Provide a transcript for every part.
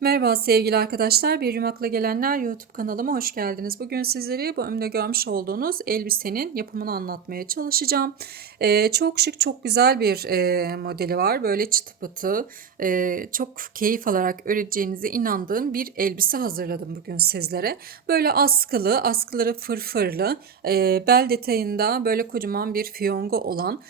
Merhaba sevgili arkadaşlar, Bir Yumakla Gelenler YouTube kanalıma hoş geldiniz. Bugün sizlere bu önümde görmüş olduğunuz elbisenin yapımını anlatmaya çalışacağım. Çok şık, çok güzel bir modeli var. Böyle çıtı pıtı, çok keyif alarak öğreneceğinize inandığım bir elbise hazırladım bugün sizlere. Böyle askılı, askıları fırfırlı, bel detayında böyle kocaman bir fiyongu olan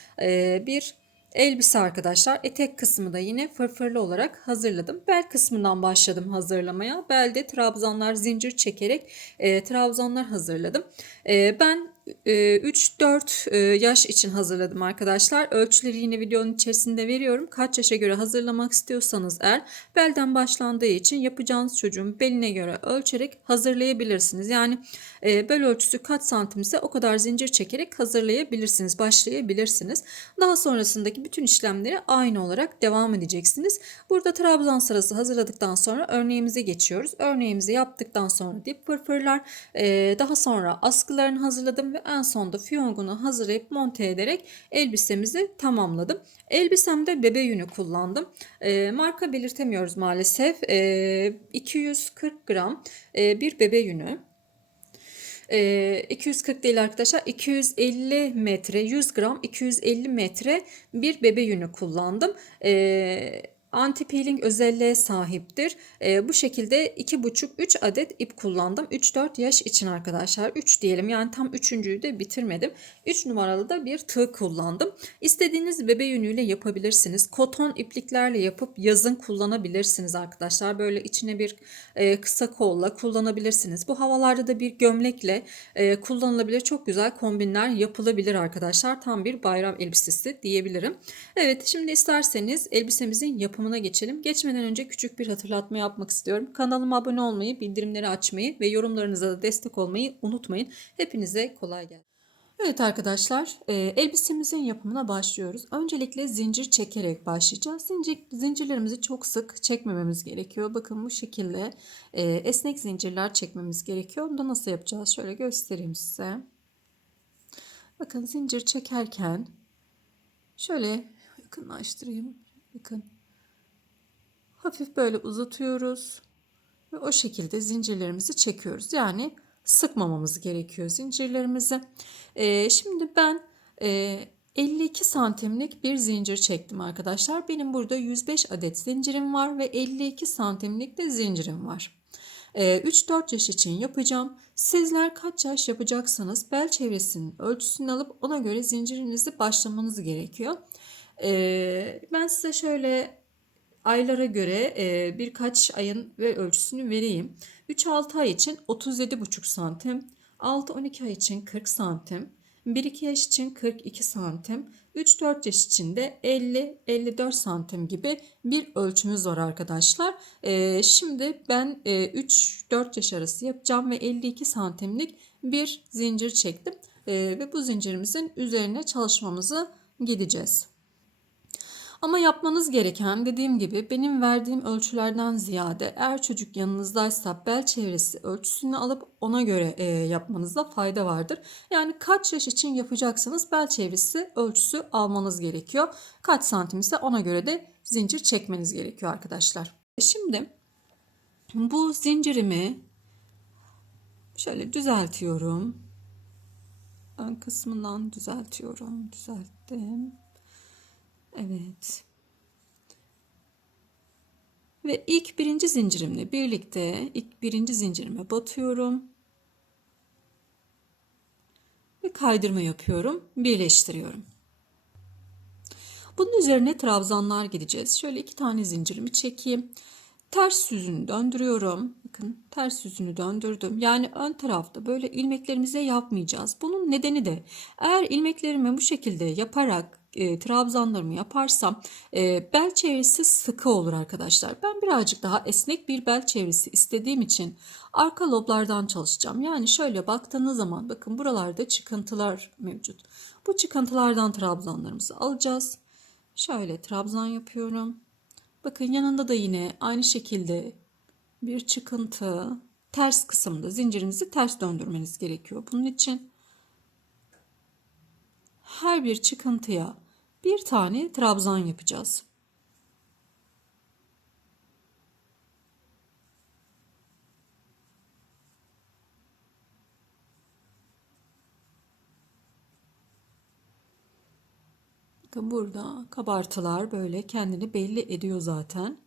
bir elbise arkadaşlar. Etek kısmı da yine fırfırlı olarak hazırladım. Bel kısmından başladım hazırlamaya. Belde trabzanlar zincir çekerek trabzanlar hazırladım. Ben 3-4 yaş için hazırladım arkadaşlar. Ölçüleri yine videonun içerisinde veriyorum. Kaç yaşa göre hazırlamak istiyorsanız eğer belden başlandığı için yapacağınız çocuğun beline göre ölçerek hazırlayabilirsiniz. Yani bel ölçüsü kaç santimse o kadar zincir çekerek hazırlayabilirsiniz, başlayabilirsiniz. Daha sonrasındaki bütün işlemleri aynı olarak devam edeceksiniz. Burada trabzan sırası hazırladıktan sonra örneğimize geçiyoruz. Örneğimizi yaptıktan sonra dip fırfırlar, daha sonra askılarını hazırladım ve en sonunda fiyongunu hazırlayıp monte ederek elbisemizi tamamladım. Elbisemde bebe yünü kullandım. Marka belirtemiyoruz maalesef. 240 gram bir bebe yünü. 240 değil arkadaşlar, 250 metre, 100 gram 250 metre bir bebe yünü kullandım. Anti peeling özelliğe sahiptir. Bu şekilde 2,5-3 adet ip kullandım. 3-4 yaş için arkadaşlar. 3 diyelim, yani tam 3.'yü de bitirmedim. 3 numaralı da bir tığ kullandım. İstediğiniz bebe yünüyle yapabilirsiniz. Koton ipliklerle yapıp yazın kullanabilirsiniz arkadaşlar. Böyle içine bir kısa kolla kullanabilirsiniz. Bu havalarda da bir gömlekle kullanılabilir, çok güzel kombinler yapılabilir arkadaşlar. Tam bir bayram elbisesi diyebilirim. Evet, şimdi isterseniz elbisemizin yapımına geçelim. Geçmeden önce küçük bir hatırlatma yapmak istiyorum. Kanalıma abone olmayı, bildirimleri açmayı ve yorumlarınıza da destek olmayı unutmayın. Hepinize kolay gelsin. Evet arkadaşlar, elbisemizin yapımına başlıyoruz. Öncelikle zincir çekerek başlayacağız. Zincirlerimizi çok sık çekmememiz gerekiyor. Bakın bu şekilde esnek zincirler çekmemiz gerekiyor. Onu da nasıl yapacağız? Şöyle göstereyim size. Bakın zincir çekerken şöyle yakınlaştırayım. Bakın hafif böyle uzatıyoruz ve o şekilde zincirlerimizi çekiyoruz. Yani sıkmamamız gerekiyor zincirlerimizi. Şimdi ben 52 santimlik bir zincir çektim arkadaşlar. Benim burada 105 adet zincirim var ve 52 santimlik de zincirim var. 3-4 yaş için yapacağım. Sizler kaç yaş yapacaksanız bel çevresinin ölçüsünü alıp ona göre zincirinizi başlamanız gerekiyor. Ben size şöyle aylara göre birkaç ayın ve ölçüsünü vereyim. 3-6 ay için 37,5 santim, 6-12 ay için 40 santim, 1-2 yaş için 42 santim, 3-4 yaş için de 50-54 santim gibi bir ölçümüz var arkadaşlar. Şimdi ben 3-4 yaş arası yapacağım ve 52 santimlik bir zincir çektim. Ve bu zincirimizin üzerine çalışmamızı gideceğiz. Ama yapmanız gereken, dediğim gibi, benim verdiğim ölçülerden ziyade eğer çocuk yanınızdaysa bel çevresi ölçüsünü alıp ona göre yapmanızda fayda vardır. Yani kaç yaş için yapacaksanız bel çevresi ölçüsü almanız gerekiyor. Kaç santim ise ona göre de zincir çekmeniz gerekiyor arkadaşlar. Şimdi bu zincirimi şöyle düzeltiyorum. Ön kısmından düzeltiyorum. Düzelttim. Evet. Ve ilk birinci zincirimle birlikte ilk birinci zincirime batıyorum. Ve kaydırma yapıyorum. Birleştiriyorum. Bunun üzerine trabzanlar gideceğiz. Şöyle 2 tane zincirimi çekeyim. Ters yüzünü döndürüyorum. Bakın ters yüzünü döndürdüm. Yani ön tarafta böyle ilmeklerimize yapmayacağız. Bunun nedeni de eğer ilmeklerimi bu şekilde yaparak trabzanlarımı yaparsam bel çevresi sıkı olur arkadaşlar. Ben birazcık daha esnek bir bel çevresi istediğim için arka loblardan çalışacağım. Yani şöyle baktığınız zaman bakın buralarda çıkıntılar mevcut. Bu çıkıntılardan trabzanlarımızı alacağız. Şöyle trabzan yapıyorum. Bakın yanında da yine aynı şekilde bir çıkıntı. Ters kısımda zincirinizi ters döndürmeniz gerekiyor. Bunun için her bir çıkıntıya bir tane trabzan yapacağız. Bakın burada kabartılar böyle kendini belli ediyor zaten.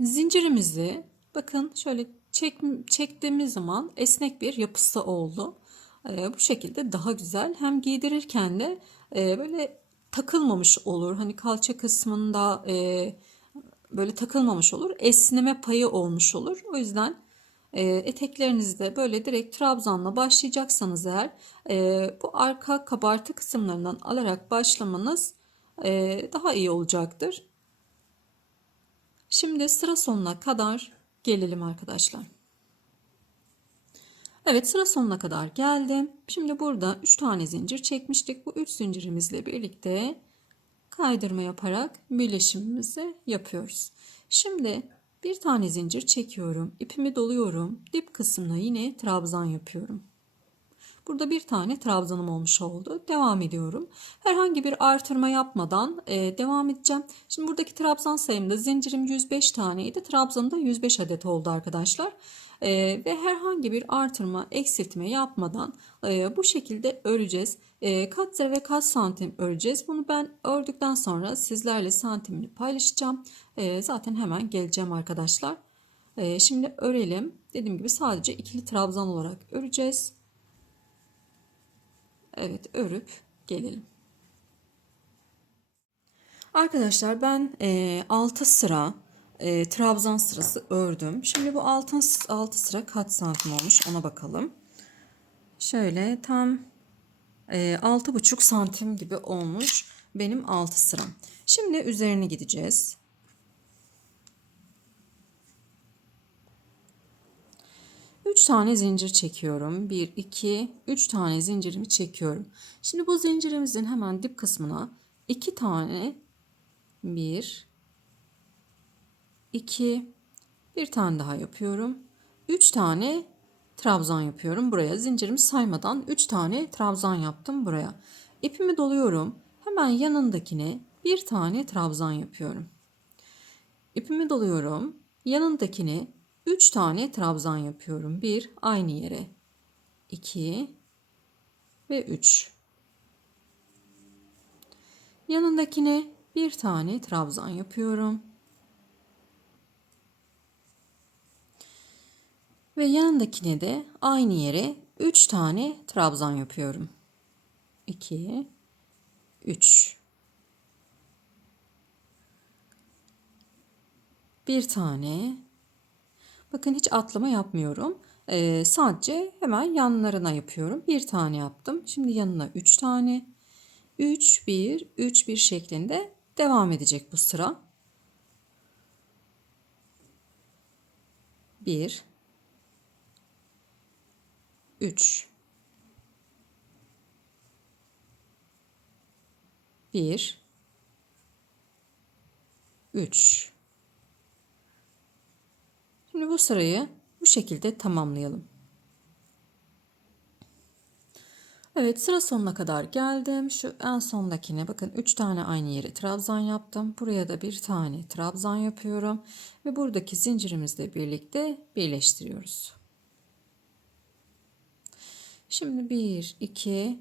Zincirimizi bakın şöyle çektiğimiz zaman esnek bir yapısı oldu. Bu şekilde daha güzel, hem giydirirken de böyle takılmamış olur. Hani kalça kısmında böyle takılmamış olur. Esneme payı olmuş olur. O yüzden eteklerinizde böyle direkt trabzanla başlayacaksanız eğer bu arka kabartı kısımlarından alarak başlamanız daha iyi olacaktır. Şimdi sıra sonuna kadar gelelim arkadaşlar. Evet, sıra sonuna kadar geldim. Şimdi burada 3 tane zincir çekmiştik. Bu 3 zincirimizle birlikte kaydırma yaparak birleşimimizi yapıyoruz. Şimdi bir tane zincir çekiyorum. İpimi doluyorum. Dip kısmına yine trabzan yapıyorum. Burada bir tane trabzanım olmuş oldu. Devam ediyorum. Herhangi bir artırma yapmadan devam edeceğim. Şimdi buradaki trabzan sayımda zincirim 105 taneydi. Trabzanım da 105 adet oldu arkadaşlar. Ve herhangi bir artırma, eksiltme yapmadan bu şekilde öreceğiz. Kaç sıra ve kaç santim öreceğiz? Bunu ben ördükten sonra sizlerle santimini paylaşacağım. Zaten hemen geleceğim arkadaşlar. Şimdi örelim. Dediğim gibi sadece ikili trabzan olarak öreceğiz. Evet, örüp gelelim. Arkadaşlar ben 6 sıra trabzan sırası ördüm. Şimdi bu 6 sıra kaç santim olmuş ona bakalım. Şöyle tam 6,5 santim gibi olmuş benim 6 sıram. Şimdi üzerine gideceğiz. Üç tane zincir çekiyorum. 1, 2, 3 tane zincirimi çekiyorum. Şimdi bu zincirimizin hemen dip kısmına 2 tane 1, 2, bir tane daha yapıyorum. 3 tane trabzan yapıyorum buraya. Zincirimi saymadan 3 tane trabzan yaptım buraya. İpimi doluyorum. Hemen yanındakine bir tane trabzan yapıyorum. İpimi doluyorum. Yanındakine 3 tane trabzan yapıyorum. 1 aynı yere. 2 ve 3. Yanındakine bir tane trabzan yapıyorum. Ve yanındakine de aynı yere 3 tane trabzan yapıyorum. 2, 3. Bir tane. Bakın hiç atlama yapmıyorum. Sadece hemen yanlarına yapıyorum. Bir tane yaptım. Şimdi yanına 3 tane. 3, 1, 3, 1 şeklinde devam edecek bu sıra. 1, 3, 1, 3. Şimdi bu sırayı bu şekilde tamamlayalım. Evet, sıra sonuna kadar geldim. Şu en sondakine bakın 3 tane aynı yere trabzan yaptım. Buraya da bir tane trabzan yapıyorum. Ve buradaki zincirimizle birlikte birleştiriyoruz. Şimdi 1, 2,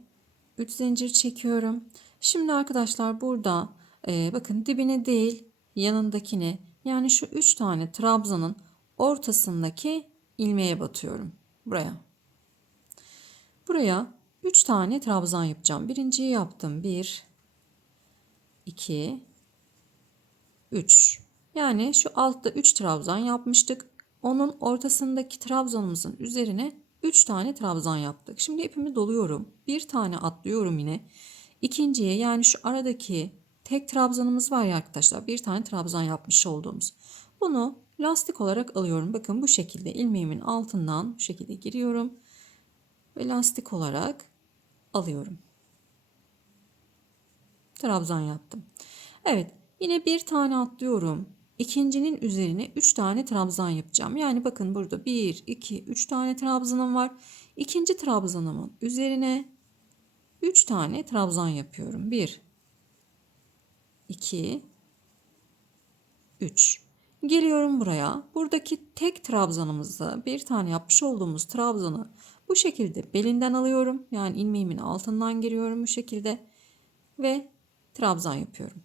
3 zincir çekiyorum. Şimdi arkadaşlar burada bakın dibine değil yanındakine, yani şu 3 tane trabzanın ortasındaki ilmeğe batıyorum. Buraya 3 tane trabzan yapacağım. Birinciyi yaptım. 1, 2, 3. Yani şu altta 3 trabzan yapmıştık. Onun ortasındaki trabzanımızın üzerine 3 tane trabzan yaptık. Şimdi ipimi doluyorum. Bir tane atlıyorum yine. İkinciye, yani şu aradaki tek trabzanımız var ya arkadaşlar. Bir tane trabzan yapmış olduğumuz. Bunu lastik olarak alıyorum. Bakın bu şekilde ilmeğimin altından bu şekilde giriyorum. Ve lastik olarak alıyorum. Trabzan yaptım. Evet. Yine bir tane atlıyorum. İkincinin üzerine 3 tane trabzan yapacağım. Yani bakın burada 1, 2, 3 tane trabzanım var. İkinci trabzanımın üzerine 3 tane trabzan yapıyorum. 1, 2, 3. Geliyorum buraya. Buradaki tek trabzanımızda bir tane yapmış olduğumuz trabzanı bu şekilde belinden alıyorum. Yani ilmeğimin altından giriyorum bu şekilde ve trabzan yapıyorum.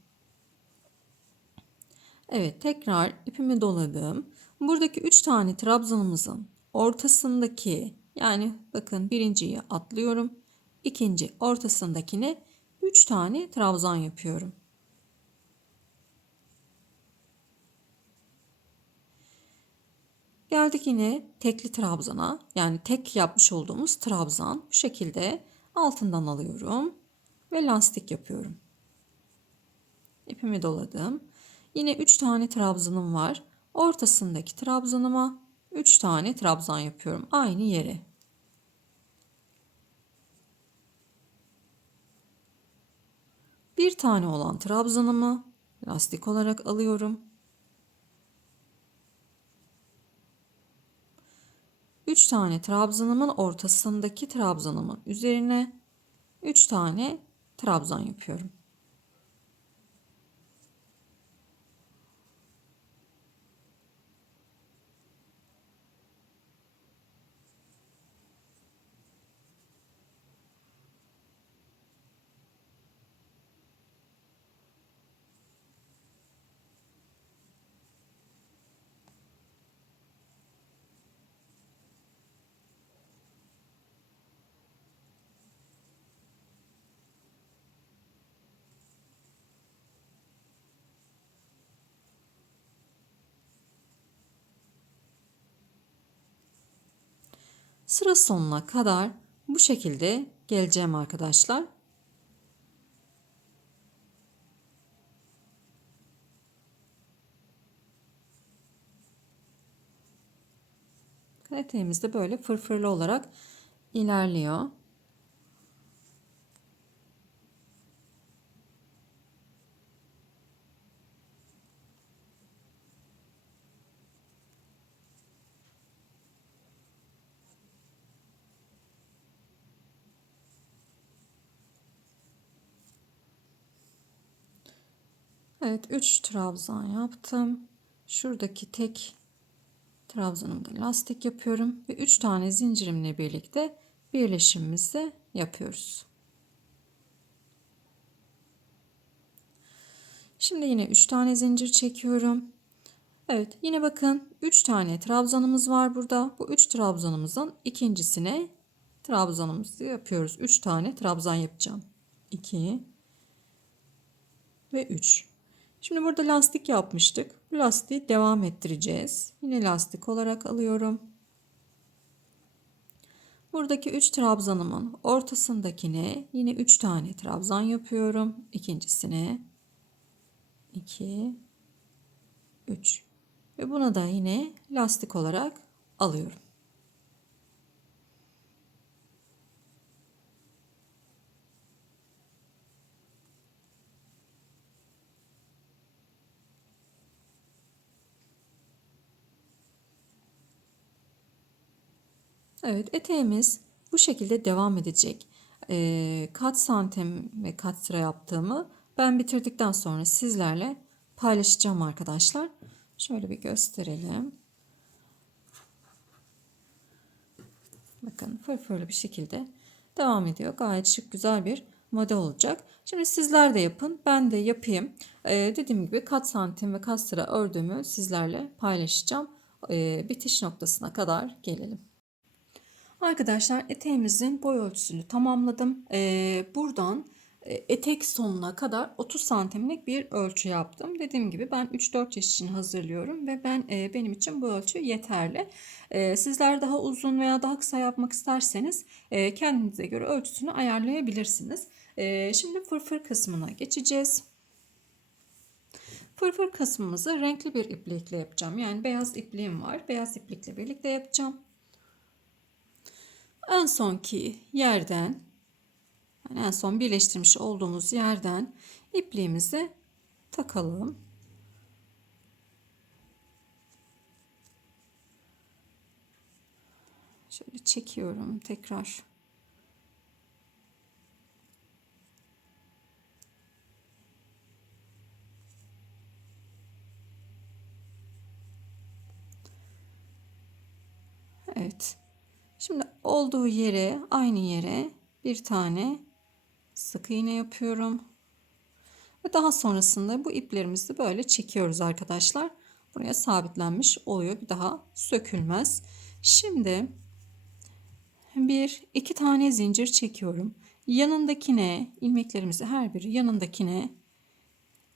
Evet, tekrar ipimi doladım. Buradaki 3 tane trabzanımızın ortasındaki, yani bakın birinciyi atlıyorum. İkinci ortasındakine 3 tane trabzan yapıyorum. Geldik yine tekli trabzana, yani tek yapmış olduğumuz trabzan. Bu şekilde altından alıyorum ve lastik yapıyorum. İpimi doladım. Yine 3 tane trabzanım var. Ortasındaki trabzanıma 3 tane trabzan yapıyorum aynı yere. Bir tane olan trabzanımı lastik olarak alıyorum. 3 tane trabzanımın ortasındaki trabzanımın üzerine 3 tane trabzan yapıyorum. Sıra sonuna kadar bu şekilde geleceğim arkadaşlar. Eteğimiz de böyle fırfırlı olarak ilerliyor. Evet, 3 trabzan yaptım. Şuradaki tek trabzanımda lastik yapıyorum ve 3 tane zincirimle birlikte birleşimimizi yapıyoruz. Şimdi yine 3 tane zincir çekiyorum. Evet, yine bakın 3 tane trabzanımız var burada. Bu 3 trabzanımızın ikincisine trabzanımızı yapıyoruz. 3 tane trabzan yapacağım. 2 ve 3. Şimdi burada lastik yapmıştık. Bu lastiği devam ettireceğiz. Yine lastik olarak alıyorum. Buradaki 3 trabzanımın ortasındakine yine 3 tane trabzan yapıyorum. İkincisine 2, 3 ve buna da yine lastik olarak alıyorum. Evet, eteğimiz bu şekilde devam edecek. Kaç santim ve kaç sıra yaptığımı ben bitirdikten sonra sizlerle paylaşacağım arkadaşlar. Şöyle bir gösterelim. Bakın fırfırlı bir şekilde devam ediyor. Gayet şık, güzel bir model olacak. Şimdi sizler de yapın. Ben de yapayım. Dediğim gibi kaç santim ve kaç sıra ördüğümü sizlerle paylaşacağım. Bitiş noktasına kadar gelelim. Arkadaşlar, eteğimizin boy ölçüsünü tamamladım. Buradan etek sonuna kadar 30 santimlik bir ölçü yaptım. Dediğim gibi ben 3-4 yaş için hazırlıyorum ve benim için bu ölçü yeterli. Sizler daha uzun veya daha kısa yapmak isterseniz kendinize göre ölçüsünü ayarlayabilirsiniz. Şimdi fırfır kısmına geçeceğiz. Fırfır kısmımızı renkli bir iplikle yapacağım. Yani beyaz ipliğim var. Beyaz iplikle birlikte yapacağım. En sonki yerden, yani en son birleştirmiş olduğumuz yerden ipliğimizi takalım. Şöyle çekiyorum tekrar. Evet. Şimdi olduğu yere, aynı yere bir tane sık iğne yapıyorum. Ve daha sonrasında bu iplerimizi böyle çekiyoruz arkadaşlar. Buraya sabitlenmiş oluyor. Bir daha sökülmez. Şimdi iki tane zincir çekiyorum. Yanındakine, ilmeklerimizi her biri yanındakine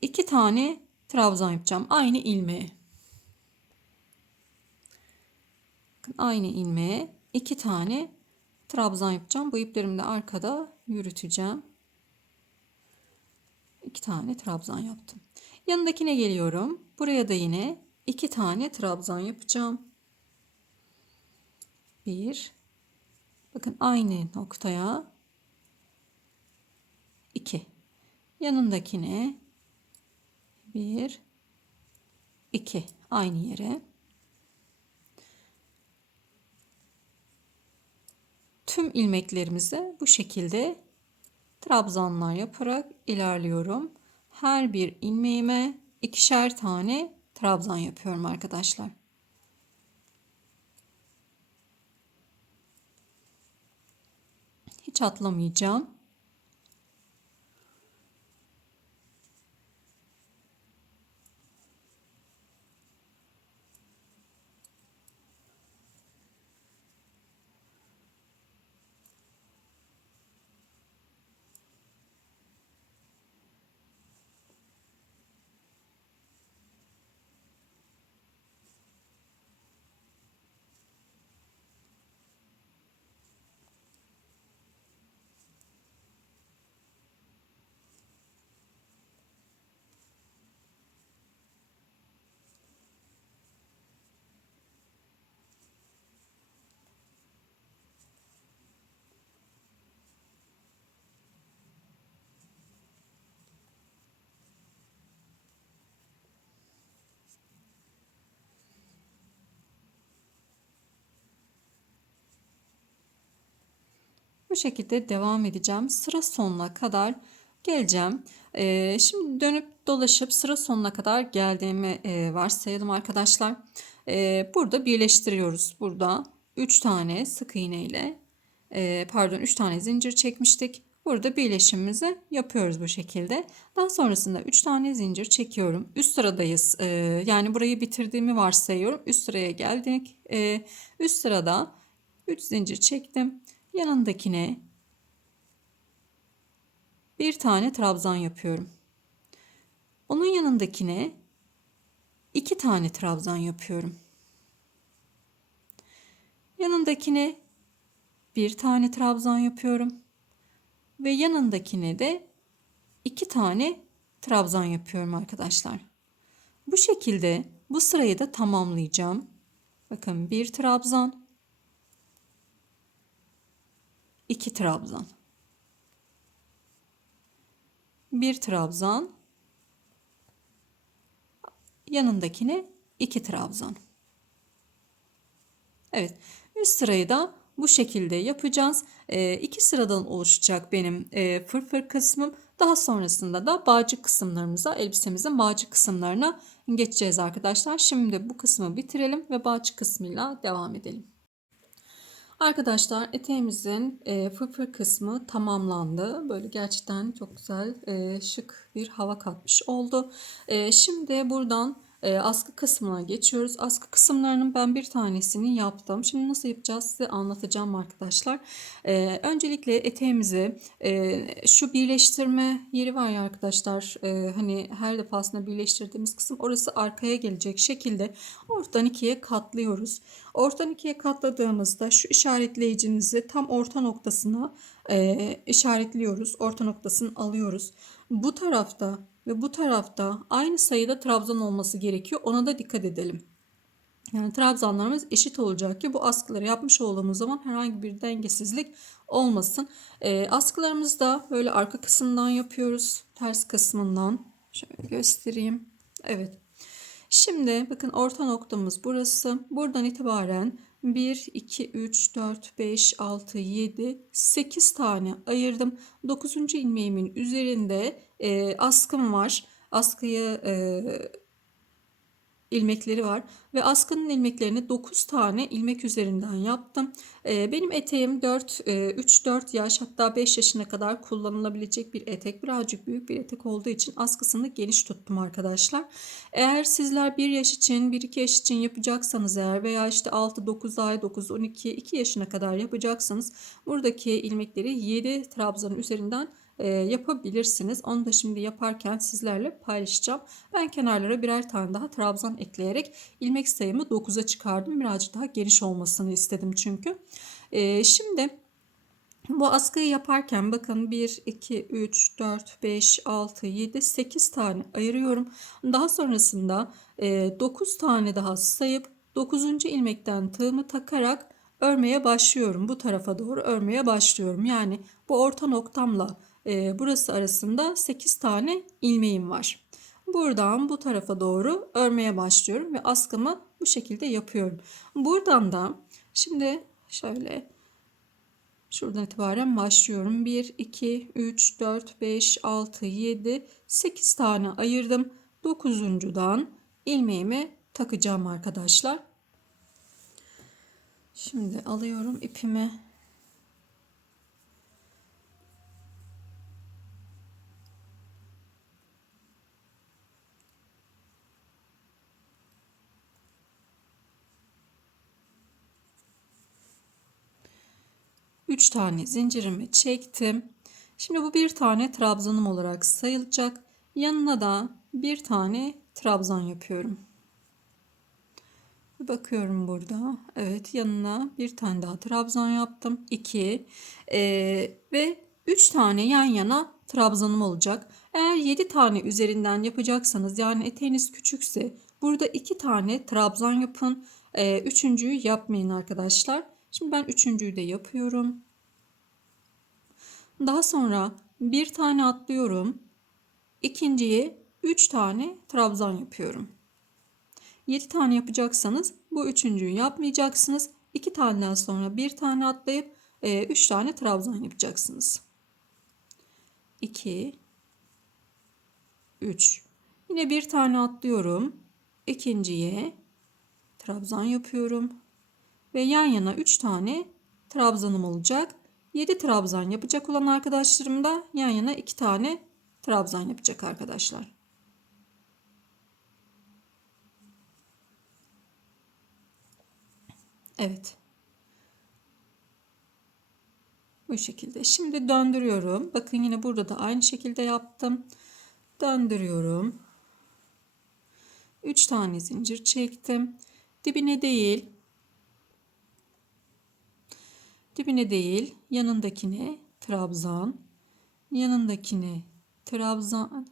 iki tane trabzan yapacağım. Aynı ilmeğe. Aynı ilmeğe iki tane trabzan yapacağım. Bu iplerimi de arkada yürüteceğim. İki tane trabzan yaptım. Yanındakine geliyorum. Buraya da yine iki tane trabzan yapacağım. Bir. Bakın aynı noktaya iki. Yanındakine bir, iki. Aynı yere. Tüm ilmeklerimize bu şekilde trabzanlar yaparak ilerliyorum. Her bir ilmeğime ikişer tane trabzan yapıyorum arkadaşlar. Hiç atlamayacağım. Bu şekilde devam edeceğim. Sıra sonuna kadar geleceğim. Şimdi dönüp dolaşıp sıra sonuna kadar geldiğimi varsayalım arkadaşlar. Burada birleştiriyoruz. Burada 3 tane sık iğne ile 3 tane zincir çekmiştik. Burada birleşimimizi yapıyoruz bu şekilde. Daha sonrasında 3 tane zincir çekiyorum. Üst sıradayız. Yani burayı bitirdiğimi varsayıyorum. Üst sıraya geldik. Üst sırada 3 zincir çektim. Yanındakine bir tane trabzan yapıyorum. Onun yanındakine iki tane trabzan yapıyorum. Yanındakine bir tane trabzan yapıyorum. Ve yanındakine de iki tane trabzan yapıyorum arkadaşlar. Bu şekilde bu sırayı da tamamlayacağım. Bakın bir trabzan, iki trabzan. Bir trabzan, yanındakine iki trabzan. Evet, üst sırayı da bu şekilde yapacağız. İki sıradan oluşacak benim fırfır kısmım. Daha sonrasında da bağcık kısımlarımıza, elbisemizin bağcık kısımlarına geçeceğiz arkadaşlar. Şimdi bu kısmı bitirelim ve bağcık kısmıyla devam edelim. Arkadaşlar eteğimizin fırfır kısmı tamamlandı. Böyle gerçekten çok güzel şık bir hava katmış oldu. Şimdi buradan askı kısmına geçiyoruz. Askı kısımlarının ben bir tanesini yaptım. Şimdi nasıl yapacağız size anlatacağım arkadaşlar. Öncelikle eteğimizi şu birleştirme yeri var ya arkadaşlar. Hani her defasında birleştirdiğimiz kısım orası arkaya gelecek şekilde ortadan ikiye katlıyoruz. Ortadan ikiye katladığımızda şu işaretleyicimizi tam orta noktasına işaretliyoruz. Orta noktasını alıyoruz. Bu tarafta ve bu tarafta aynı sayıda trabzan olması gerekiyor. Ona da dikkat edelim. Yani trabzanlarımız eşit olacak ki bu askıları yapmış olduğumuz zaman herhangi bir dengesizlik olmasın. Askılarımızı da böyle arka kısımdan yapıyoruz. Ters kısmından Şöyle göstereyim. Evet. Şimdi bakın orta noktamız burası. Buradan itibaren 1, 2, 3, 4, 5, 6, 7, 8 tane ayırdım. 9. ilmeğimin üzerinde askım var. Askıyı ilmekleri var ve askının ilmeklerini 9 tane ilmek üzerinden yaptım. Benim eteğim 3-4 yaş, hatta 5 yaşına kadar kullanılabilecek bir etek. Birazcık büyük bir etek olduğu için askısını geniş tuttum arkadaşlar. Eğer sizler 1 yaş için, 1-2 yaş için yapacaksanız eğer veya işte 6-9 ay, 9-12, 2 yaşına kadar yapacaksanız buradaki ilmekleri 7 trabzanın üzerinden yapabilirsiniz. Onu da şimdi yaparken sizlerle paylaşacağım. Ben kenarlara birer tane daha trabzan ekleyerek ilmek sayımı 9'a çıkardım. Birazcık daha geniş olmasını istedim çünkü. Şimdi bu askıyı yaparken bakın 1, 2, 3, 4, 5, 6, 7, 8 tane ayırıyorum. Daha sonrasında 9 tane daha sayıp 9. ilmekten tığımı takarak örmeye başlıyorum. Bu tarafa doğru örmeye başlıyorum. Yani bu orta noktamla burası arasında 8 tane ilmeğim var. Buradan bu tarafa doğru örmeye başlıyorum ve askımı bu şekilde yapıyorum. Buradan da şimdi şöyle şuradan itibaren başlıyorum. 1, 2, 3, 4, 5, 6, 7, 8 tane ayırdım. 9'uncudan ilmeğimi takacağım arkadaşlar. Şimdi alıyorum ipimi. 3 tane zincirimi çektim. Şimdi bu bir tane trabzanım olarak sayılacak. Yanına da bir tane trabzan yapıyorum. Bakıyorum burada. Evet, yanına bir tane daha trabzan yaptım. 2 ve 3 tane yan yana trabzanım olacak. Eğer 7 tane üzerinden yapacaksanız, yani eteğiniz küçükse burada 2 tane trabzan yapın. Üçüncüyü yapmayın arkadaşlar. Şimdi ben üçüncüyü de yapıyorum. Daha sonra bir tane atlıyorum. İkinciye 3 tane trabzan yapıyorum. 7 tane yapacaksanız bu üçüncüyü yapmayacaksınız. 2 taneden sonra bir tane atlayıp 3 tane trabzan yapacaksınız. 2, 3. Yine bir tane atlıyorum. İkinciye trabzan yapıyorum. Ve yan yana 3 tane trabzanım olacak. 7 trabzan yapacak olan arkadaşlarım da yan yana 2 tane trabzan yapacak arkadaşlar. Evet. Bu şekilde. Şimdi döndürüyorum. Bakın yine burada da aynı şekilde yaptım. Döndürüyorum. 3 tane zincir çektim. Dibine değil. Dibine değil. Yanındakine trabzan. Yanındakine trabzan.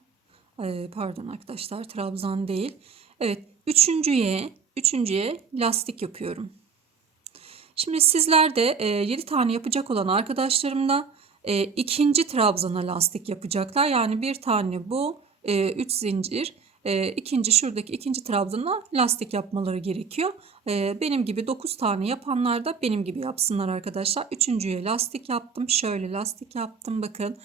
Pardon arkadaşlar, trabzan değil. Evet, üçüncüye lastik yapıyorum. Şimdi sizler de 7 tane yapacak olan arkadaşlarım da ikinci trabzana lastik yapacaklar. Yani bir tane bu 3 zincir, ikinci şuradaki ikinci trabzana lastik yapmaları gerekiyor. Benim gibi 9 tane yapanlar da benim gibi yapsınlar arkadaşlar. Üçüncüye lastik yaptım. Şöyle lastik yaptım, bakın.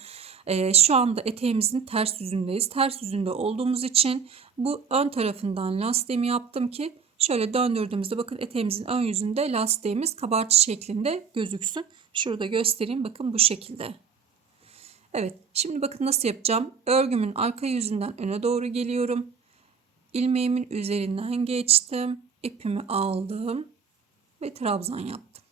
Şu anda eteğimizin ters yüzündeyiz. Ters yüzünde olduğumuz için bu ön tarafından lastiğimi yaptım ki şöyle döndürdüğümüzde bakın eteğimizin ön yüzünde lastiğimiz kabartı şeklinde gözüksün. Şurada göstereyim, bakın bu şekilde. Evet, şimdi bakın nasıl yapacağım. Örgümün arka yüzünden öne doğru geliyorum. İlmeğimin üzerinden geçtim. İpimi aldım ve trabzan yaptım.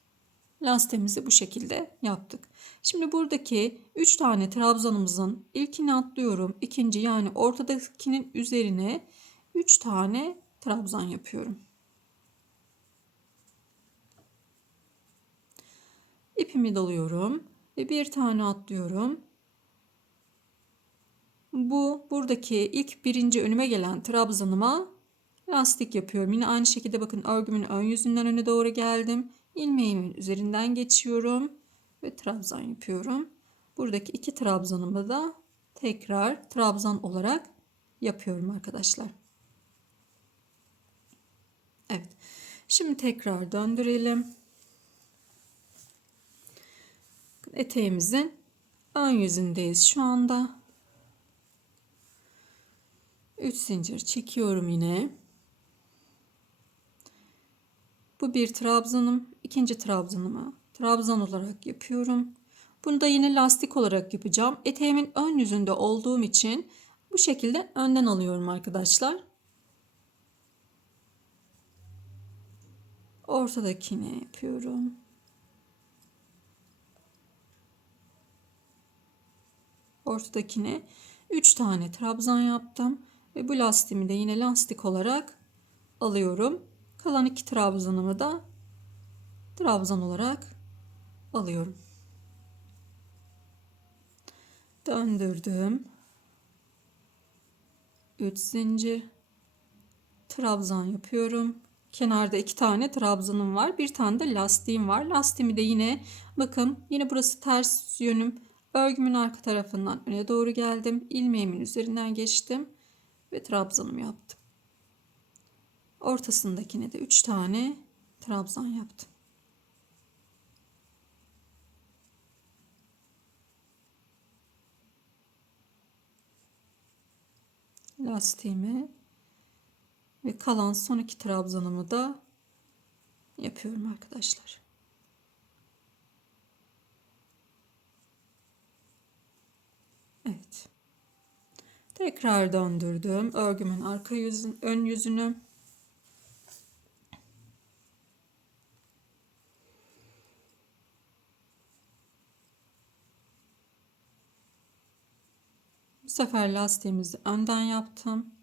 Lastiğimizi bu şekilde yaptık. Şimdi buradaki 3 tane trabzanımızın ilkini atlıyorum. İkinci, yani ortadakinin üzerine 3 tane trabzan yapıyorum. İpimi doluyorum ve bir tane atlıyorum. Buradaki ilk birinci önüme gelen trabzanıma lastik yapıyorum. Yine aynı şekilde bakın örgümün ön yüzünden öne doğru geldim. İlmeğimin üzerinden geçiyorum ve trabzan yapıyorum. Buradaki iki trabzanımı da tekrar trabzan olarak yapıyorum arkadaşlar. Evet. Şimdi tekrar döndürelim. Eteğimizin ön yüzündeyiz şu anda. 3 zincir çekiyorum yine. Bu bir trabzanım. İkinci trabzanımı trabzan olarak yapıyorum. Bunu da yine lastik olarak yapacağım. Eteğimin ön yüzünde olduğum için bu şekilde önden alıyorum arkadaşlar. Ortadakini yapıyorum. Ortadakine 3 tane trabzan yaptım. Ve bu lastiğimi de yine lastik olarak alıyorum. Kalan 2 trabzanımı da trabzan olarak alıyorum. Döndürdüm. 3 zincir trabzan yapıyorum. Kenarda 2 tane trabzanım var. Bir tane de lastiğim var. Lastiğimi de yine bakın, yine burası ters yönüm. Örgümün arka tarafından öne doğru geldim. İlmeğimin üzerinden geçtim ve trabzanımı yaptım. Ortasındakine de 3 tane trabzan yaptım. Lastiğimi ve kalan son 2 trabzanımı da yapıyorum arkadaşlar. Evet. Tekrar döndürdüm örgümün arka yüzün, ön yüzünü. Bu sefer lastiğimizi önden yaptım.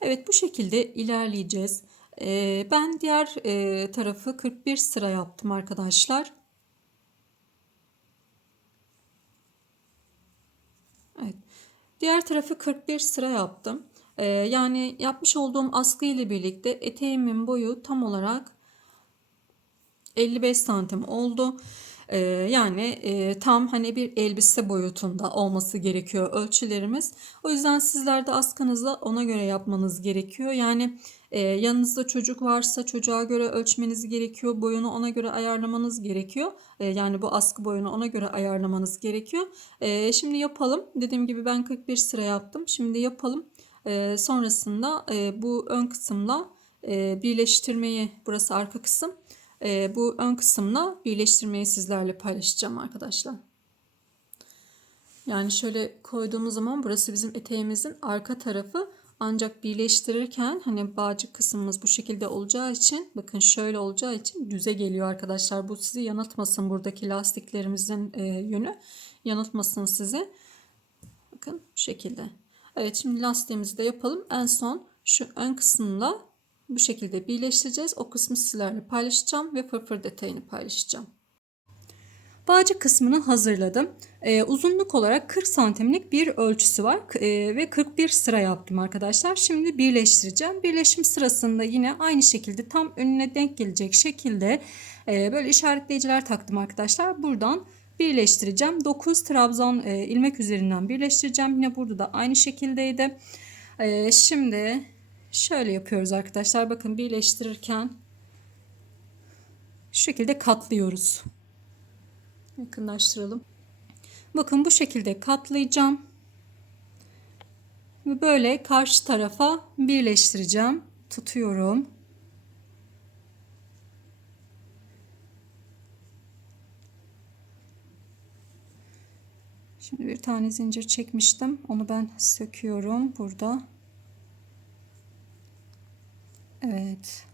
Evet, bu şekilde ilerleyeceğiz. Ben diğer tarafı 41 sıra yaptım arkadaşlar. Evet. Diğer tarafı 41 sıra yaptım. Yani yapmış olduğum askı ile birlikte eteğimin boyu tam olarak 55 santim oldu. Yani tam hani bir elbise boyutunda olması gerekiyor ölçülerimiz. O yüzden sizler de askınızı ona göre yapmanız gerekiyor. Yani yanınızda çocuk varsa çocuğa göre ölçmeniz gerekiyor. Boyunu ona göre ayarlamanız gerekiyor. Yani bu askı boyunu ona göre ayarlamanız gerekiyor. Şimdi yapalım. Dediğim gibi ben 41 sıra yaptım. Şimdi yapalım. Sonrasında bu ön kısımla birleştirmeyi, burası arka kısım. Bu ön kısımla birleştirmeyi sizlerle paylaşacağım arkadaşlar. Yani şöyle koyduğumuz zaman burası bizim eteğimizin arka tarafı. Ancak birleştirirken hani bağcık kısmımız bu şekilde olacağı için, bakın şöyle olacağı için düze geliyor arkadaşlar. Bu sizi yanıltmasın, buradaki lastiklerimizin yönü yanıltmasın sizi. Bakın bu şekilde. Evet, şimdi lastiğimizi de yapalım. En son şu ön kısımla bu şekilde birleştireceğiz. O kısmı sizlerle paylaşacağım ve fırfır detayını paylaşacağım. Bağcık kısmını hazırladım. Uzunluk olarak 40 santimlik bir ölçüsü var ve 41 sıra yaptım arkadaşlar. Şimdi birleştireceğim. Birleşim sırasında yine aynı şekilde tam önüne denk gelecek şekilde böyle işaretleyiciler taktım arkadaşlar. Buradan birleştireceğim. 9 trabzan ilmek üzerinden birleştireceğim. Yine burada da aynı şekildeydi. Şimdi şöyle yapıyoruz arkadaşlar. Bakın, birleştirirken şu şekilde katlıyoruz. Yakınlaştıralım. Bakın bu şekilde katlayacağım. Ve böyle karşı tarafa birleştireceğim. Tutuyorum. Şimdi bir tane zincir çekmiştim. Onu ben söküyorum burada. Evet.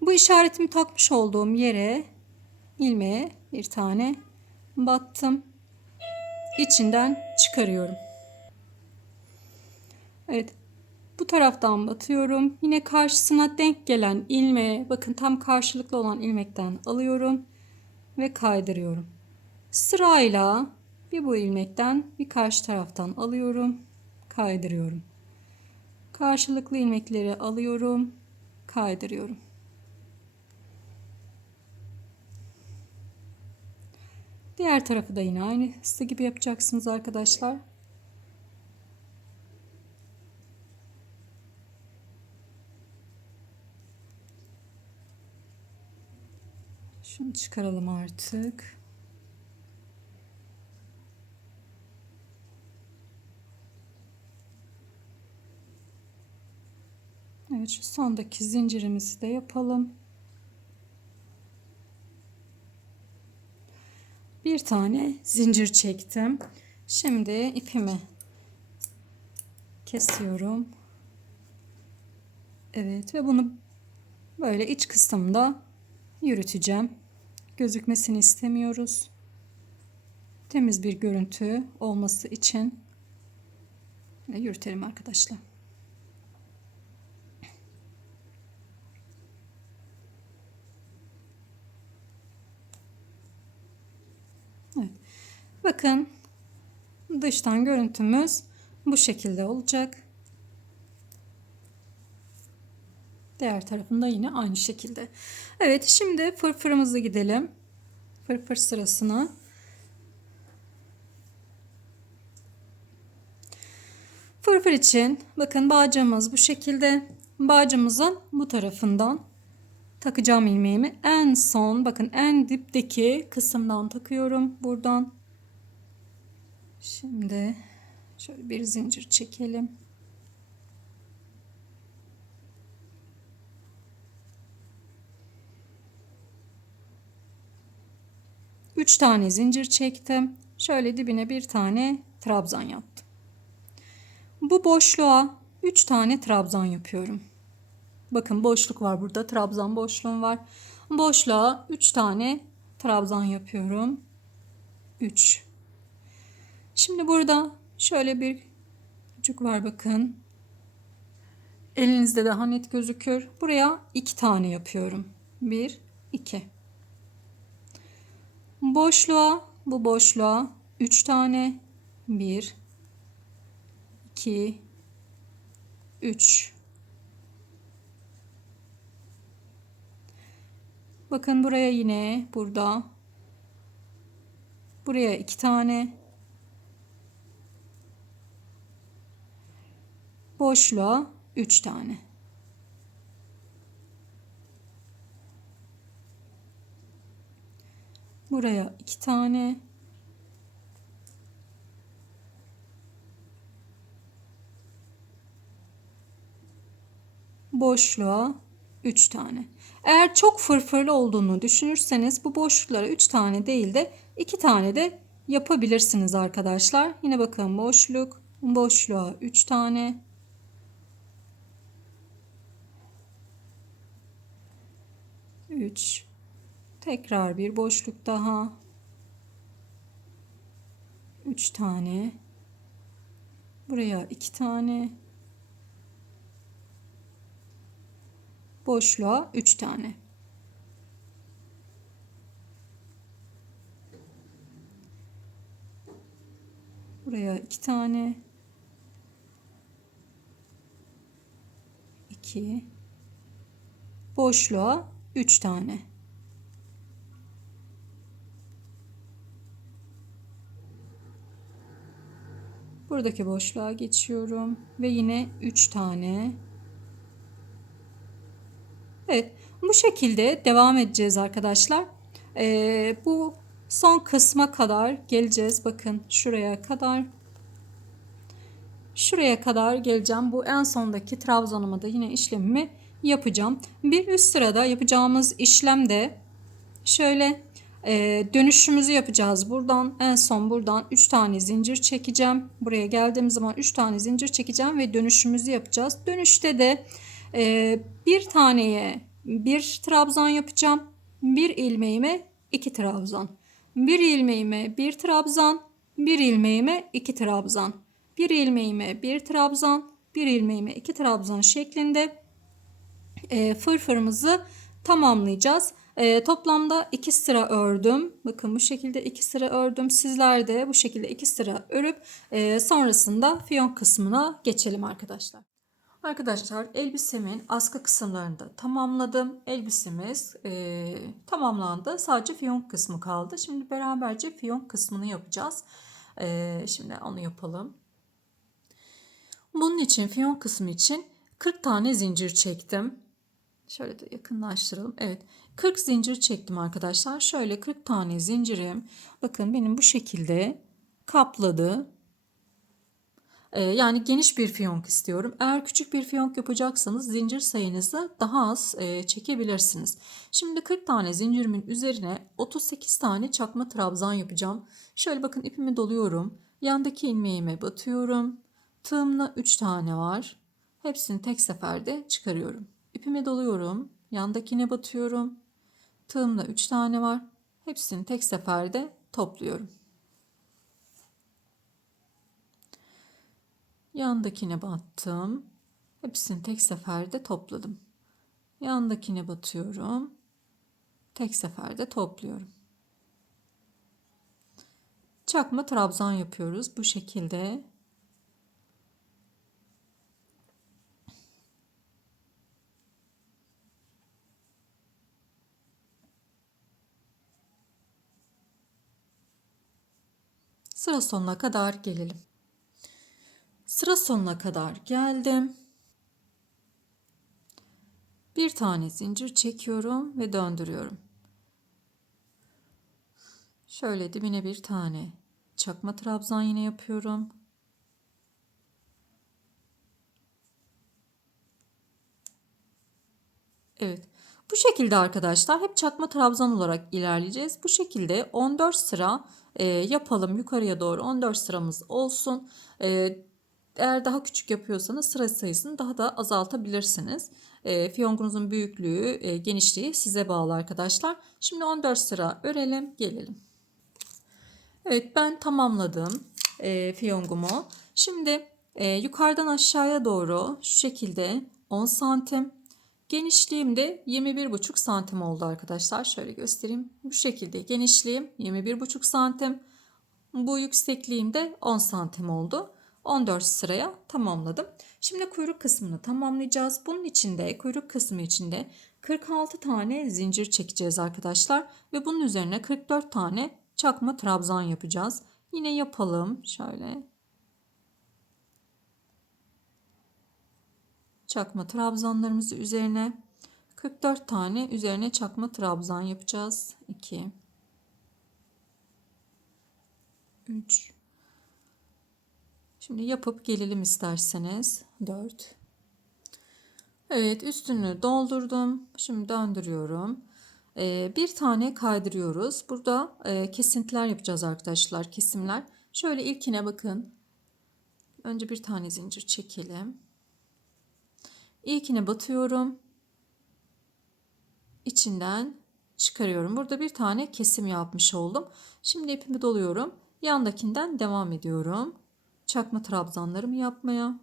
Bu işaretimi takmış olduğum yere ilmeğe bir tane battım. İçinden çıkarıyorum. Evet. Bu taraftan batıyorum. Yine karşısına denk gelen ilmeğe, bakın tam karşılıklı olan ilmekten alıyorum ve kaydırıyorum. Sırayla bir bu ilmekten bir karşı taraftan alıyorum, kaydırıyorum. Karşılıklı ilmekleri alıyorum, kaydırıyorum. Diğer tarafı da yine aynısı gibi yapacaksınız arkadaşlar. Şunu çıkaralım artık. Evet, şu sondaki zincirimizi de yapalım. Bir tane zincir çektim. Şimdi ipimi kesiyorum. Evet, ve bunu böyle iç kısımda yürüteceğim. Gözükmesini istemiyoruz. Temiz bir görüntü olması için yürütelim arkadaşlar. Evet. Bakın, dıştan görüntümüz bu şekilde olacak. Diğer tarafında yine aynı şekilde. Evet, şimdi fırfırımızı gidelim. Fırfır sırasına. Fırfır için bakın, bağcığımız bu şekilde. Bağcığımızın bu tarafından takacağım ilmeğimi. En son, bakın, en dipteki kısımdan takıyorum. Buradan. Şimdi şöyle bir zincir çekelim. Üç tane zincir çektim. Şöyle dibine bir tane trabzan yaptım. Bu boşluğa 3 tane trabzan yapıyorum. Bakın, boşluk var burada. Trabzan boşluğum var. Boşluğa 3 tane trabzan yapıyorum. 3. Şimdi burada şöyle bir ucuk var, bakın. Elinizde daha net gözükür. Buraya 2 tane yapıyorum. 1, 2. Bu boşluğa 3 tane. 1, 2, 3. Bakın, buraya yine buraya 2 tane. Boşluğa 3 tane. Buraya 2 tane. Boşluğa 3 tane. Eğer çok fırfırlı olduğunu düşünürseniz bu boşluklara 3 tane değil de 2 tane de yapabilirsiniz arkadaşlar. Yine bakın, boşluğa 3 tane. 3. Tekrar bir boşluk daha. 3 tane. Buraya 2 tane. Boşluğa 3 tane. Buraya 2 tane. 2. Boşluğa 3 tane. Buradaki boşluğa geçiyorum ve yine 3 tane. Evet, bu şekilde devam edeceğiz arkadaşlar. Bu son kısma kadar geleceğiz. Bakın, şuraya kadar geleceğim. Bu en sondaki trabzanıma da yine işlemimi yapacağım. Bir üst sırada yapacağımız işlemde şöyle dönüşümüzü yapacağız. Buradan 3 tane zincir çekeceğim. Buraya geldiğim zaman 3 tane zincir çekeceğim ve dönüşümüzü yapacağız. Dönüşte de bir taneye bir trabzan yapacağım. Bir ilmeğime 2 trabzan. Bir ilmeğime bir trabzan. Bir ilmeğime 2 trabzan. Bir ilmeğime bir trabzan. Bir ilmeğime 2 trabzan şeklinde fırfırımızı tamamlayacağız. Toplamda 2 sıra ördüm. Bakın, bu şekilde 2 sıra ördüm. Sizler de bu şekilde 2 sıra örüp sonrasında fiyonk kısmına geçelim arkadaşlar. Arkadaşlar elbisemin askı kısımlarını da tamamladım. Elbisemiz tamamlandı. Sadece fiyonk kısmı kaldı. Şimdi beraberce fiyonk kısmını yapacağız. Şimdi onu yapalım. Bunun için fiyonk kısmı için 40 tane zincir çektim. Şöyle de yakınlaştıralım. Evet, 40 zincir çektim arkadaşlar. Şöyle 40 tane zincirim. Bakın benim bu şekilde kapladı. Yani geniş bir fiyonk istiyorum. Eğer küçük bir fiyonk yapacaksanız zincir sayınızı daha az çekebilirsiniz. Şimdi 40 tane zincirimin üzerine 38 tane çakma trabzan yapacağım. Şöyle bakın ipimi doluyorum. Yandaki ilmeğime batıyorum. Tığımda 3 tane var. Hepsini tek seferde çıkarıyorum. İpimi doluyorum. Yandakine batıyorum. Tığımda 3 tane var. Hepsini tek seferde topluyorum. Yandakine battım. Hepsini tek seferde topladım. Yandakine batıyorum. Tek seferde topluyorum. Çakma trabzan yapıyoruz bu şekilde. Sıra sonuna kadar gelelim. Sıra sonuna kadar geldim. Bir tane zincir çekiyorum ve döndürüyorum. Şöyle dibine bir tane çakma trabzan yine yapıyorum. Evet. Bu şekilde arkadaşlar hep çakma trabzan olarak ilerleyeceğiz. Bu şekilde 14 sıra yapalım. Yukarıya doğru 14 sıramız olsun. Eğer daha küçük yapıyorsanız sıra sayısını daha da azaltabilirsiniz. Fiyongunuzun büyüklüğü, genişliği size bağlı arkadaşlar. Şimdi 14 sıra örelim, gelelim. Evet, ben tamamladım fiyongumu. Şimdi yukarıdan aşağıya doğru şu şekilde 10 santim. Genişliğim de 21,5 santim oldu arkadaşlar. Şöyle göstereyim. Bu şekilde genişliğim 21,5 santim. Bu yüksekliğim de 10 santim oldu. 14 sıraya tamamladım. Şimdi kuyruk kısmını tamamlayacağız. Bunun için de kuyruk kısmı içinde 46 tane zincir çekeceğiz arkadaşlar. Ve bunun üzerine 44 tane çakma trabzan yapacağız. Yine yapalım. Şöyle. Çakma trabzanlarımızı üzerine 44 tane üzerine çakma trabzan yapacağız. 2 3 Şimdi yapıp gelelim isterseniz. 4 Evet, üstünü doldurdum. Şimdi döndürüyorum. Bir tane kaydırıyoruz. Burada kesintiler yapacağız arkadaşlar. Kesimler. Şöyle ilkine bakın. Önce bir tane zincir çekelim. İlkine batıyorum. İçinden çıkarıyorum. Burada bir tane kesim yapmış oldum. Şimdi ipimi doluyorum. Yandakinden devam ediyorum. Çakma trabzanlarımı yapmaya.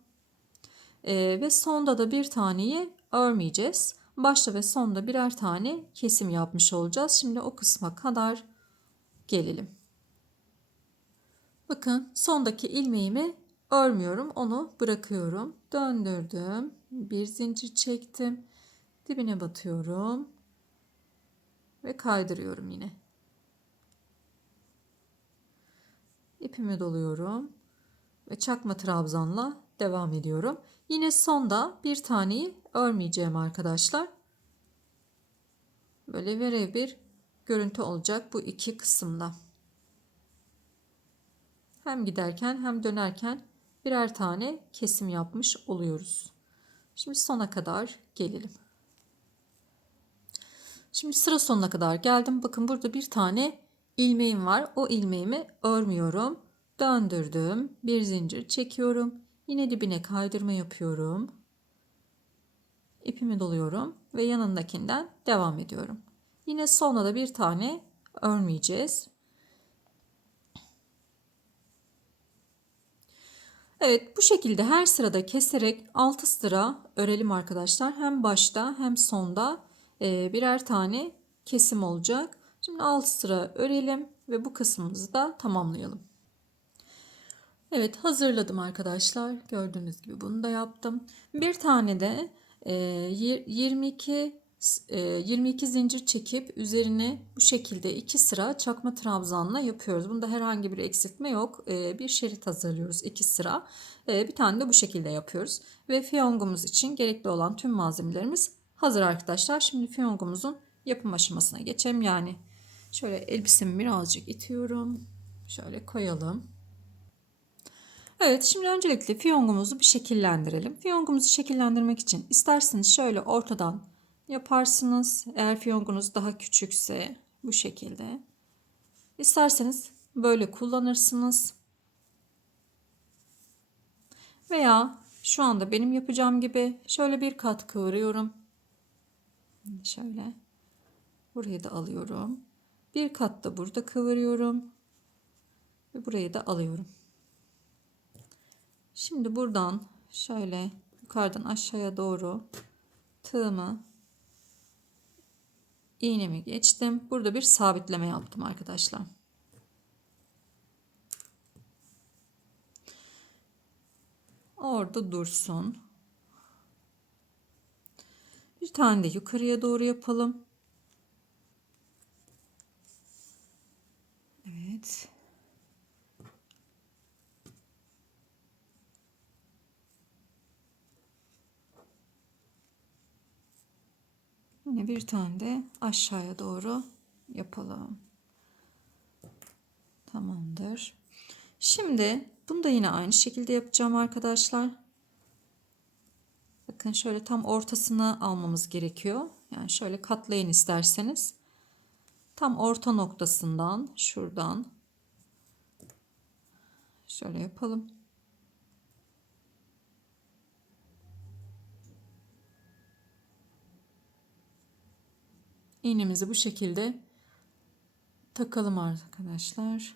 Ve sonda da bir taneyi örmeyeceğiz. Başta ve sonda birer tane kesim yapmış olacağız. Şimdi o kısma kadar gelelim. Bakın sondaki ilmeğimi örmüyorum. Onu bırakıyorum. Döndürdüm. Bir zincir çektim. Dibine batıyorum. Ve kaydırıyorum yine. İpimi doluyorum. Ve çakma trabzanla devam ediyorum. Yine sonda bir taneyi örmeyeceğim arkadaşlar. Böyle verev bir görüntü olacak bu iki kısımda. Hem giderken hem dönerken birer tane kesim yapmış oluyoruz. Şimdi sona kadar gelelim. Şimdi sıra sonuna kadar geldim. Bakın burada bir tane ilmeğim var. O ilmeğimi örmüyorum. Döndürdüm. Bir zincir çekiyorum. Yine dibine kaydırma yapıyorum. İpimi doluyorum ve yanındakinden devam ediyorum. Yine sonuna da bir tane örmeyeceğiz. Evet, bu şekilde her sırada keserek 6 sıra örelim arkadaşlar. Hem başta hem sonda birer tane kesim olacak. Şimdi 6 sıra örelim ve bu kısmımızı da tamamlayalım. Evet, hazırladım arkadaşlar. Gördüğünüz gibi bunu da yaptım. Bir tane de 22 zincir çekip üzerine bu şekilde 2 sıra çakma trabzanla yapıyoruz. Bunda herhangi bir eksiltme yok. Bir şerit hazırlıyoruz 2 sıra. Bir tane de bu şekilde yapıyoruz. Ve fiyongumuz için gerekli olan tüm malzemelerimiz hazır arkadaşlar. Şimdi fiyongumuzun yapım aşamasına geçelim. Yani şöyle elbisemi birazcık itiyorum. Şöyle koyalım. Evet, şimdi öncelikle fiyongumuzu bir şekillendirelim. Fiyongumuzu şekillendirmek için isterseniz şöyle ortadan yaparsınız. Eğer fiyongunuz daha küçükse bu şekilde. İsterseniz böyle kullanırsınız. Veya şu anda benim yapacağım gibi şöyle bir kat kıvırıyorum. Şöyle burayı da alıyorum. Bir kat da burada kıvırıyorum. Ve burayı da alıyorum. Şimdi buradan şöyle yukarıdan aşağıya doğru tığımı, iğnemi geçtim. Burada bir sabitleme yaptım arkadaşlar. Orada dursun. Bir tane de yukarıya doğru yapalım. Evet. Yine bir tane de aşağıya doğru yapalım. Tamamdır. Şimdi bunu da yine aynı şekilde yapacağım arkadaşlar. Bakın şöyle tam ortasına almamız gerekiyor. Yani şöyle katlayın isterseniz. Tam orta noktasından şuradan şöyle yapalım. İğnemizi bu şekilde takalım arkadaşlar.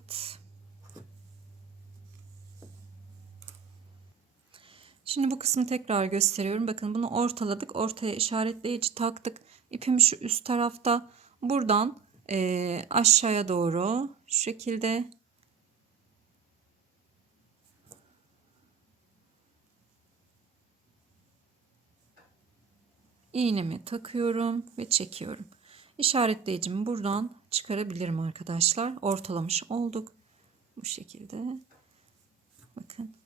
Evet. Şimdi bu kısmı tekrar gösteriyorum. Bakın bunu ortaladık. Ortaya işaretleyici taktık. İpim şu üst tarafta. Buradan aşağıya doğru şu şekilde iğnemi takıyorum ve çekiyorum. İşaretleyicimi buradan çıkarabilirim arkadaşlar. Ortalamış olduk. Bu şekilde. Bakın.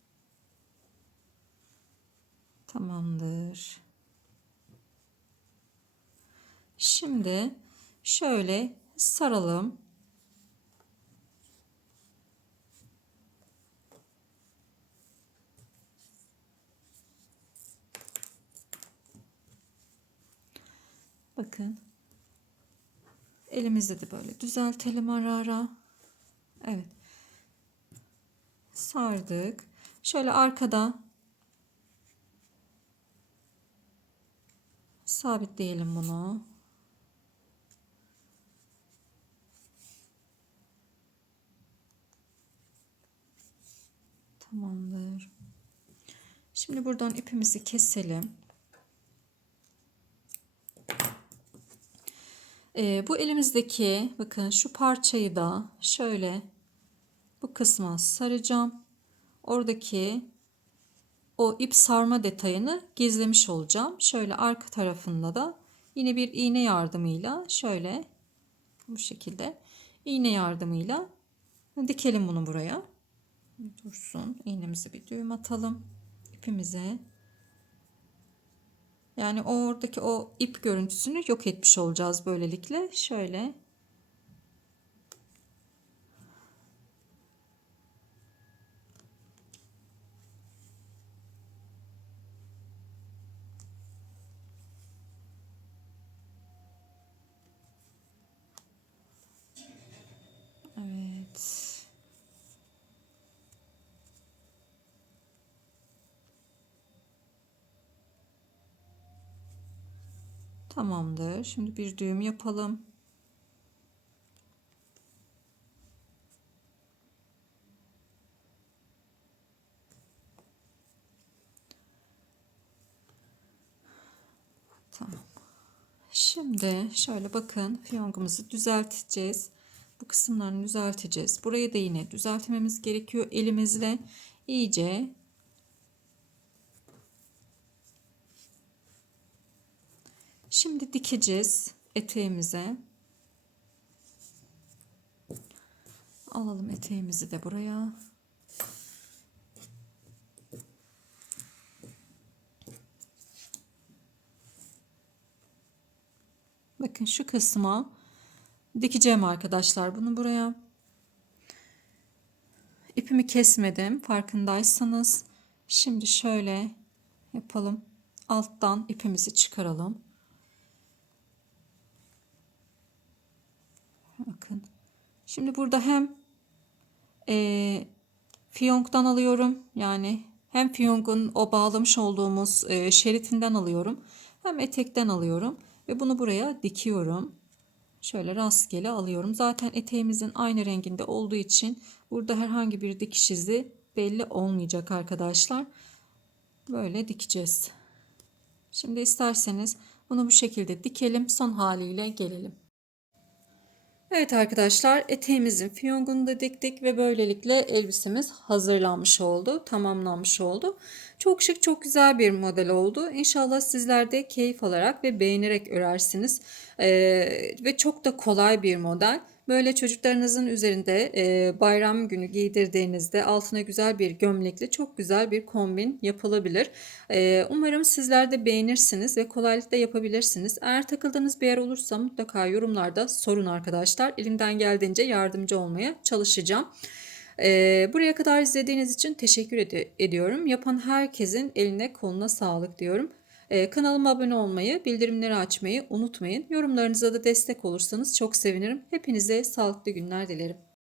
Tamamdır. Şimdi şöyle saralım. Bakın. Elimizde de böyle düzeltelim ara ara. Evet. Sardık. Şöyle arkada sabitleyelim bunu. Tamamdır. Şimdi buradan ipimizi keselim. Bu elimizdeki bakın şu parçayı da şöyle bu kısma saracağım. Oradaki o ip sarma detayını gizlemiş olacağım. Şöyle arka tarafında da yine bir iğne yardımıyla şöyle bu şekilde iğne yardımıyla dikelim bunu buraya. Dursun. İğnemizi bir düğüm atalım ipimize. Yani oradaki o ip görüntüsünü yok etmiş olacağız böylelikle. Şöyle. Evet. Tamamdır. Şimdi bir düğüm yapalım. Tamam. Şimdi şöyle bakın, fiyonkumuzu düzelteceğiz. Bu kısımlarını düzelteceğiz. Burayı da yine düzeltmemiz gerekiyor elimizle. İyice. Şimdi dikeceğiz eteğimize. Alalım eteğimizi de buraya. Bakın şu kısma dikeceğim arkadaşlar bunu buraya. İpimi kesmedim farkındaysanız. Şimdi şöyle yapalım. Alttan ipimizi çıkaralım. Bakın. Şimdi burada hem fiyonktan alıyorum. Yani hem fiyonkun o bağlamış olduğumuz şeritinden alıyorum. Hem etekten alıyorum. Ve bunu buraya dikiyorum. Şöyle rastgele alıyorum. Zaten eteğimizin aynı renginde olduğu için burada herhangi bir dikiş izi belli olmayacak arkadaşlar. Böyle dikeceğiz. Şimdi isterseniz bunu bu şekilde dikelim. Son haliyle gelelim. Evet arkadaşlar, eteğimizin fiyonkunu da diktik ve böylelikle elbisemiz hazırlanmış oldu, tamamlanmış oldu. Çok şık, çok güzel bir model oldu. İnşallah sizler de keyif alarak ve beğenerek örersiniz. Ve çok da kolay bir model. Böyle çocuklarınızın üzerinde bayram günü giydirdiğinizde altına güzel bir gömlekle çok güzel bir kombin yapılabilir. Umarım sizler de beğenirsiniz ve kolaylıkla yapabilirsiniz. Eğer takıldığınız bir yer olursa mutlaka yorumlarda sorun arkadaşlar. Elimden geldiğince yardımcı olmaya çalışacağım. Buraya kadar izlediğiniz için teşekkür ediyorum. Yapan herkesin eline koluna sağlık diyorum. Kanalıma abone olmayı, bildirimleri açmayı unutmayın. Yorumlarınıza da destek olursanız çok sevinirim. Hepinize sağlıklı günler dilerim.